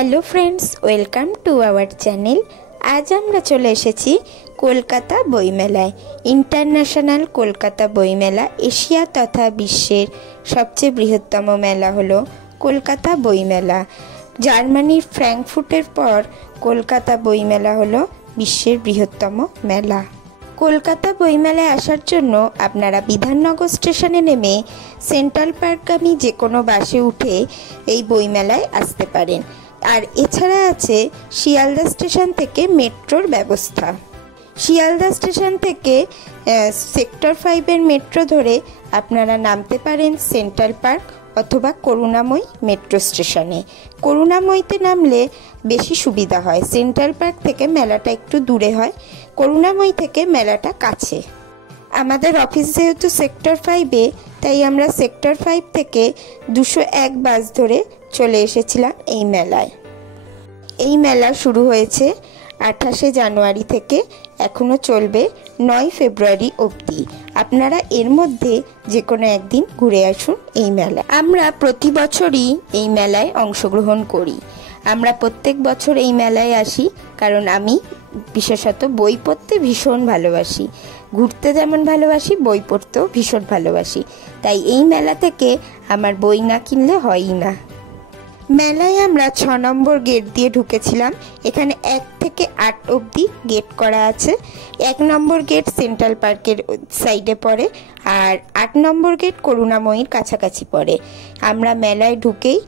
Hello friends, welcome to our channel. আজ আমরা চলে এসেছি কলকাতা বইমেলায়। ইন্টারন্যাশনাল কলকাতা বইমেলা এশিয়া তথা বিশ্বের সবচেয়ে বৃহত্তম মেলা হলো কলকাতা বইমেলা। জার্মানির ফ্র্যাঙ্কফুর্টের পর কলকাতা বইমেলা হলো বিশ্বের বৃহত্তম মেলা। কলকাতা বইমেলায় আসার জন্য আপনারা বিধাননগর স্টেশনে নেমে সেন্ট্রাল পার্কগামী যে কোনো বাসে উঠে এই বইমেলায় আসতে পারেন। আর এছাড়া আছে শিয়ালদা স্টেশন থেকে মেট্রোর ব্যবস্থা। শিয়ালদা স্টেশন থেকে সেক্টর 5-এর মেট্রো ধরে আপনারা নামতে পারেন সেন্ট্রাল পার্ক অথবা করুণাময়ী মেট্রো স্টেশনে। করুণাময়ীতে নামলে বেশি সুবিধা হয়, সেন্ট্রাল পার্ক থেকে মেলাটা একটু দূরে হয়, করুণাময়ী থেকে মেলাটা কাছে। আমাদের অফিস যেহেতু সেক্টর 5-এ, তাই আমরা সেক্টর 5 থেকে 201 বাস ধরে চলে এসেছিলাম এই মেলায়। এই মেলা শুরু হয়েছে 28শে জানুয়ারি থেকে, এখনও চলবে 9 ফেব্রুয়ারি অবধি। আপনারা এর মধ্যে যে কোনো একদিন ঘুরে আসুন এই মেলা। আমরা প্রতি বছরই এই মেলায় অংশগ্রহণ করি। আমরা প্রত্যেক বছর এই মেলায় আসি, কারণ আমি বিশেষত বই পড়তে ভীষণ ভালোবাসি। ঘুরতে যেমন ভালোবাসি, বই পড়তেও ভীষণ ভালোবাসি। তাই এই মেলা থেকে আমার বই না কিনলে হয়ই না। মেলায় আমরা 6 নম্বর গেট দিয়ে ঢুকেছিলাম। এখানে 1 থেকে 8 অবধি গেট করা আছে। 1 নম্বর গেট সেন্ট্রাল পার্কের সাইডে পড়ে, আর 8 নম্বর গেট করুণাময়ীর কাছাকাছি পড়ে। আমরা মেলায় ঢুকেই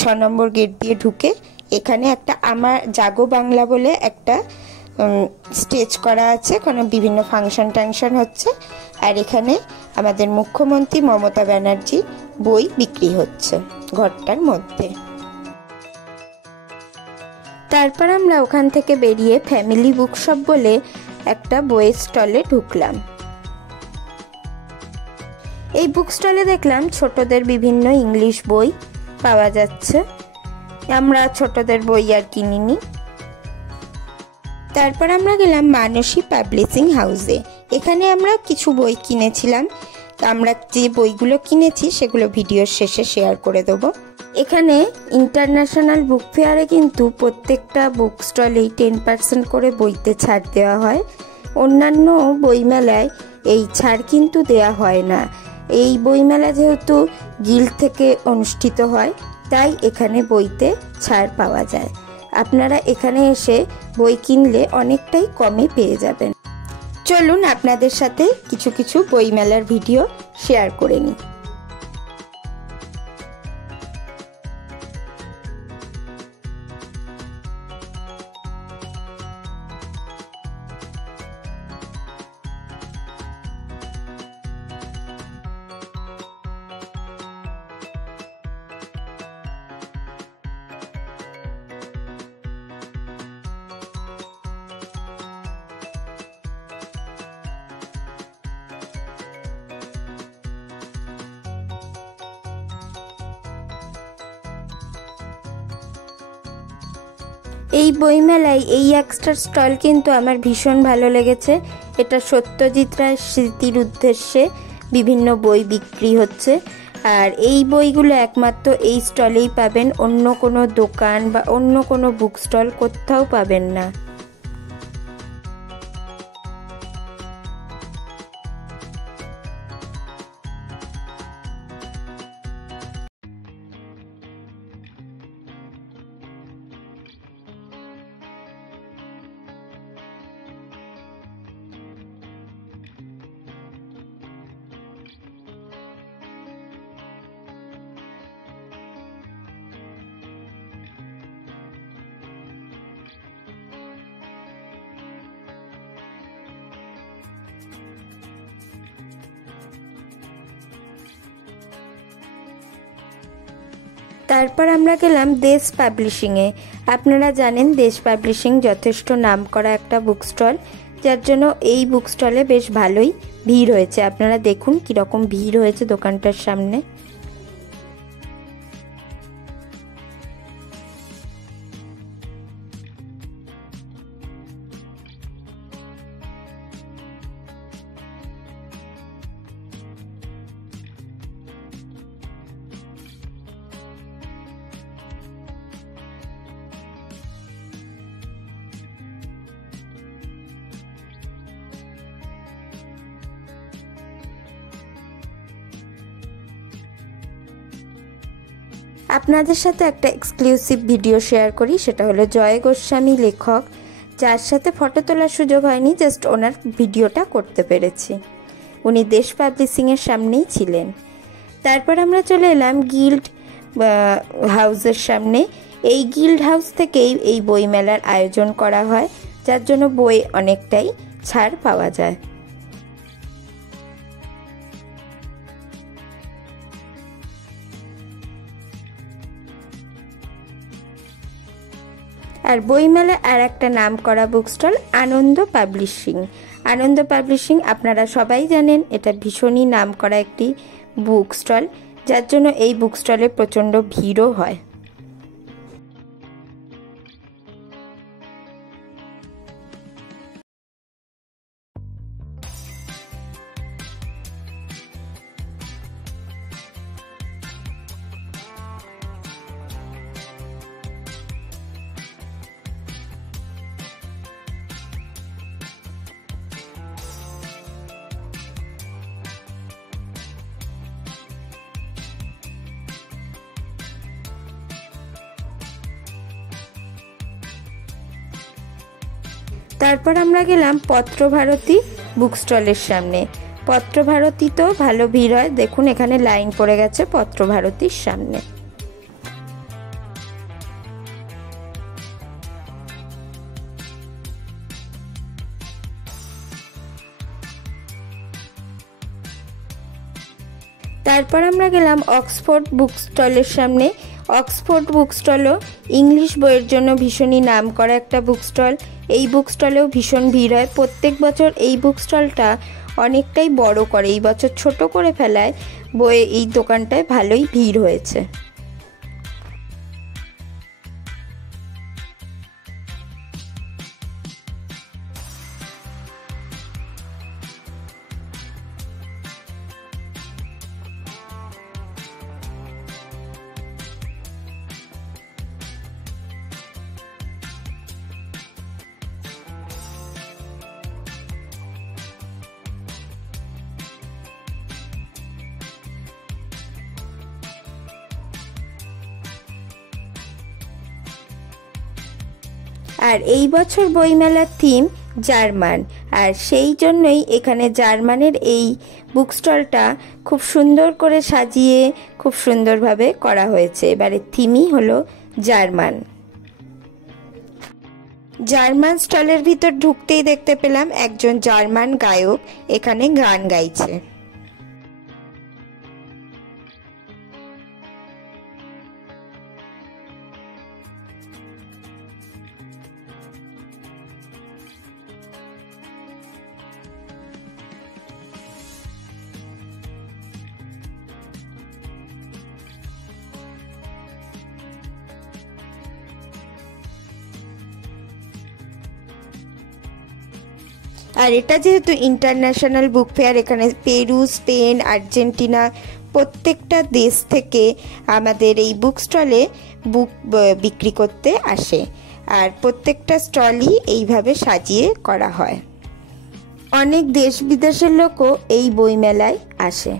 6 নম্বর গেট দিয়ে ঢুকে এখানে একটা আমার জাগো বাংলা বলে একটা স্টেজ করা আছে, কোনো বিভিন্ন ফাংশন হচ্ছে। আর এখানে আমাদের মুখ্যমন্ত্রী মমতা ব্যানার্জি বই বিক্রি হচ্ছে ঘরটার মধ্যে। তারপর আমরা ওখান থেকে বেরিয়ে ফ্যামিলি বুকশপ বলে একটা বইয়ের স্টলে ঢুকলাম। এই বুক স্টলে দেখলাম ছোটদের বিভিন্ন ইংলিশ বই পাওয়া যাচ্ছে। আমরা ছোটদের বই আর কিনিনি। তারপর আমরা গেলাম মানসী পাবলিশিং হাউসে। এখানে আমরা কিছু বই কিনেছিলাম। আমরা যে বইগুলো কিনেছি সেগুলো ভিডিওর শেষে শেয়ার করে দেবো। এখানে ইন্টারন্যাশনাল বুক ফেয়ারে কিন্তু প্রত্যেকটা বুক স্টলেই 10% করে বইতে ছাড় দেওয়া হয়। অন্যান্য বইমেলায় এই ছাড় কিন্তু দেওয়া হয় না। এই বইমেলা যেহেতু গিল্ড থেকে অনুষ্ঠিত হয়, তাই এখানে বইতে ছাড় পাওয়া যায়। আপনারা এখানে এসে বই কিনলে অনেকটাই কমে পেয়ে যাবেন। চলুন আপনাদের সাথে কিছু বইমেলার ভিডিও শেয়ার করে নিই। এই বইমেলায় এই একটা স্টল কিন্তু আমার ভীষণ ভালো লেগেছে। এটা সত্যজিৎ রায়ের স্মৃতির উদ্দেশ্যে বিভিন্ন বই বিক্রি হচ্ছে। আর এই বইগুলো একমাত্র এই স্টলেই পাবেন, অন্য কোনো দোকান বা অন্য কোনো বুক স্টল কোথাও পাবেন না। তারপর আমরা গেলাম দেশ পাবলিশিংয়ে। আপনারা জানেন দেশ পাবলিশিং যথেষ্ট নামকরা একটা বুক স্টল, যার জন্য এই বুক স্টলে বেশ ভালোই ভিড় হয়েছে। আপনারা দেখুন কীরকম ভিড় হয়েছে দোকানটার সামনে। আপনাদের সাথে একটা এক্সক্লুসিভ ভিডিও শেয়ার করি, সেটা হলো জয় গোস্বামী লেখক, যার সাথে ফটো তোলার সুযোগ হয়নি, জাস্ট ওনার ভিডিওটা করতে পেরেছি। উনি দেশ পাবলিশিংয়ের সামনেই ছিলেন। তারপর আমরা চলে এলাম গিল্ড হাউসের সামনে। এই গিল্ড হাউস থেকেই এই বইমেলার আয়োজন করা হয়, যার জন্য বই অনেকটাই ছাড় পাওয়া যায়। আর বইমেলা আর একটা নাম করা বুক স্টল আনন্দ পাবলিশিং। আনন্দ পাবলিশিং আপনারা সবাই জানেন, এটা ভীষণই নাম করা একটি বুক স্টল, যার জন্য এই বুক স্টলে প্রচণ্ড ভিড়ও হয়। তারপর আমরা গেলাম পত্রভারতী বুক স্টলের সামনে। পত্রভারতীতেও ভালো ভিড় হয়, দেখুন এখানে লাইন পড়ে গেছে পত্রভারতীর সামনে। তারপর আমরা গেলাম অক্সফোর্ড বুক স্টলের সামনে। অক্সফোর্ড বুক স্টলও ইংলিশ বইয়ের জন্য ভীষণই নাম করা একটা বুক স্টল। এই বুক স্টলেও ভীষণ ভিড় হয়। প্রত্যেক বছর এই বুক স্টলটা অনেকটাই বড় করে, এই বছর ছোট করে ফেলায় বইয়ে এই দোকানটায় ভালোই ভিড় হয়েছে। আর এই বছর বইমেলার থিম জার্মান, আর সেই জন্যই এখানে জার্মানের এই বুক স্টলটা খুব সুন্দর করে সাজিয়ে খুব সুন্দরভাবে করা হয়েছে। এবারে থিমই হলো জার্মান। জার্মান স্টলের ভিতর ঢুকতেই দেখতে পেলাম একজন জার্মান গায়ক এখানে গান গাইছে। আর এটা যেহেতু ইন্টারন্যাশনাল বুক ফেয়ার, এখানে পেরু, স্পেন, আর্জেন্টিনা প্রত্যেকটা দেশ থেকে আমাদের এই বুক স্টলে বুক বিক্রি করতে আসে। আর প্রত্যেকটা স্টলই এইভাবে সাজিয়ে করা হয়। অনেক দেশ বিদেশের লোকও এই বইমেলায় আসে।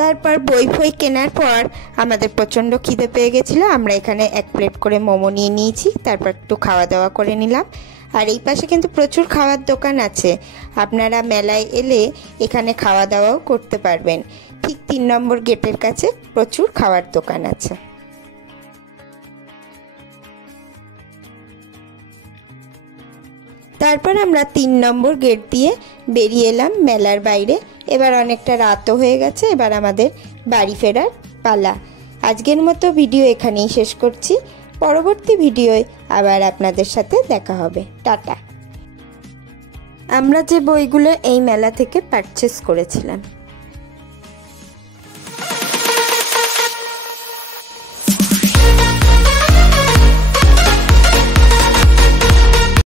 তারপর বই ফই কেনার পর আমাদের প্রচণ্ড খিদে পেয়ে গেছিলো। আমরা এখানে 1 প্লেট করে মোমো নিয়ে নিয়েছি, তারপর একটু খাওয়া দাওয়া করে নিলাম। আর এই পাশে কিন্তু প্রচুর খাওয়ার দোকান আছে, আপনারা মেলায় এলে এখানে খাওয়া দাওয়াও করতে পারবেন। ঠিক 3 নম্বর গেটের কাছে প্রচুর খাওয়ার দোকান আছে। তারপর আমরা 3 নম্বর গেট দিয়ে বেরিয়ে এলাম মেলার বাইরে। এবার অনেকটা রাতও হয়ে গেছে, এবার আমাদের বাড়ি ফেরার পালা। আজকের মতো ভিডিও এখানেই শেষ করছি। পরবর্তী ভিডিওয় আবার আপনাদের সাথে দেখা হবে। টাটা। আমরা যে বইগুলো এই মেলা থেকে পারচেস করেছিলাম।